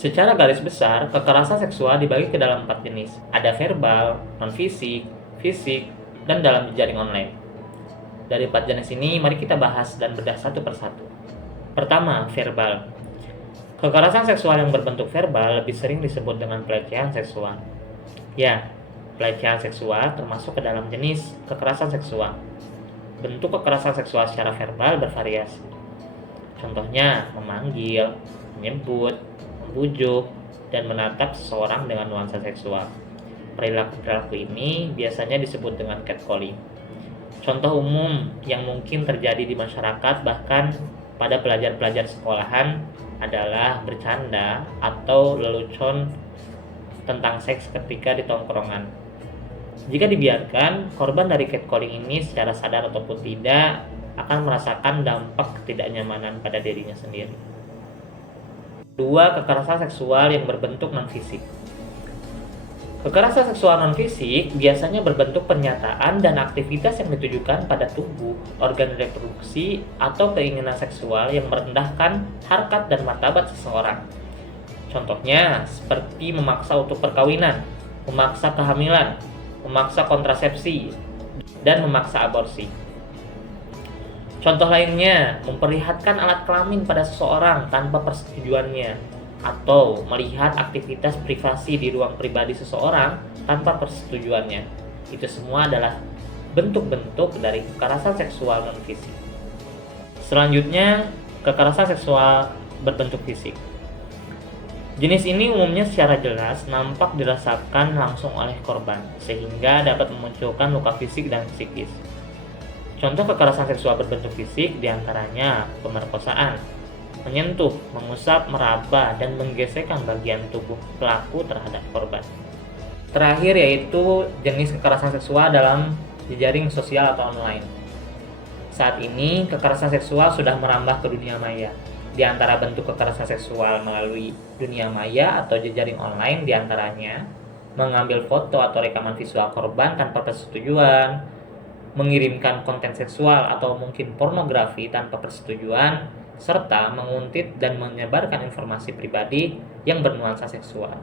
Secara garis besar, kekerasan seksual dibagi ke dalam 4 jenis. Ada verbal, non-fisik, fisik, dan dalam jejaring online. Dari 4 jenis ini, mari kita bahas dan bedah satu persatu. Pertama, verbal. Kekerasan seksual yang berbentuk verbal lebih sering disebut dengan pelecehan seksual. Ya, pelecehan seksual termasuk ke dalam jenis kekerasan seksual. Bentuk kekerasan seksual secara verbal bervariasi. Contohnya, memanggil, menyebut, membujuk, dan menatap seseorang dengan nuansa seksual. Perilaku-perilaku ini biasanya disebut dengan catcalling. Contoh umum yang mungkin terjadi di masyarakat bahkan pada pelajar-pelajar sekolahan adalah bercanda atau lelucon tentang seks ketika di tongkrongan. Jika dibiarkan, korban dari catcalling ini secara sadar ataupun tidak akan merasakan dampak ketidaknyamanan pada dirinya sendiri. 2. Kekerasan seksual yang berbentuk non-fisik. Kekerasan seksual non-fisik biasanya berbentuk pernyataan dan aktivitas yang ditujukan pada tubuh, organ reproduksi, atau keinginan seksual yang merendahkan harkat dan martabat seseorang. Contohnya seperti memaksa untuk perkawinan, memaksa kehamilan, memaksa kontrasepsi, dan memaksa aborsi. Contoh lainnya, memperlihatkan alat kelamin pada seseorang tanpa persetujuannya, atau melihat aktivitas privasi di ruang pribadi seseorang tanpa persetujuannya. Itu semua adalah bentuk-bentuk dari kekerasan seksual non-fisik. Selanjutnya, kekerasan seksual berbentuk fisik. Jenis ini umumnya secara jelas nampak dirasakan langsung oleh korban, sehingga dapat memunculkan luka fisik dan psikis. Contoh kekerasan seksual berbentuk fisik diantaranya pemerkosaan, menyentuh, mengusap, meraba, dan menggesekkan bagian tubuh pelaku terhadap korban. Terakhir yaitu jenis kekerasan seksual dalam jejaring sosial atau online. Saat ini, kekerasan seksual sudah merambah ke dunia maya. Di antara bentuk kekerasan seksual melalui dunia maya atau jejaring online diantaranya mengambil foto atau rekaman visual korban tanpa persetujuan, mengirimkan konten seksual atau mungkin pornografi tanpa persetujuan, serta menguntit dan menyebarkan informasi pribadi yang bernuansa seksual.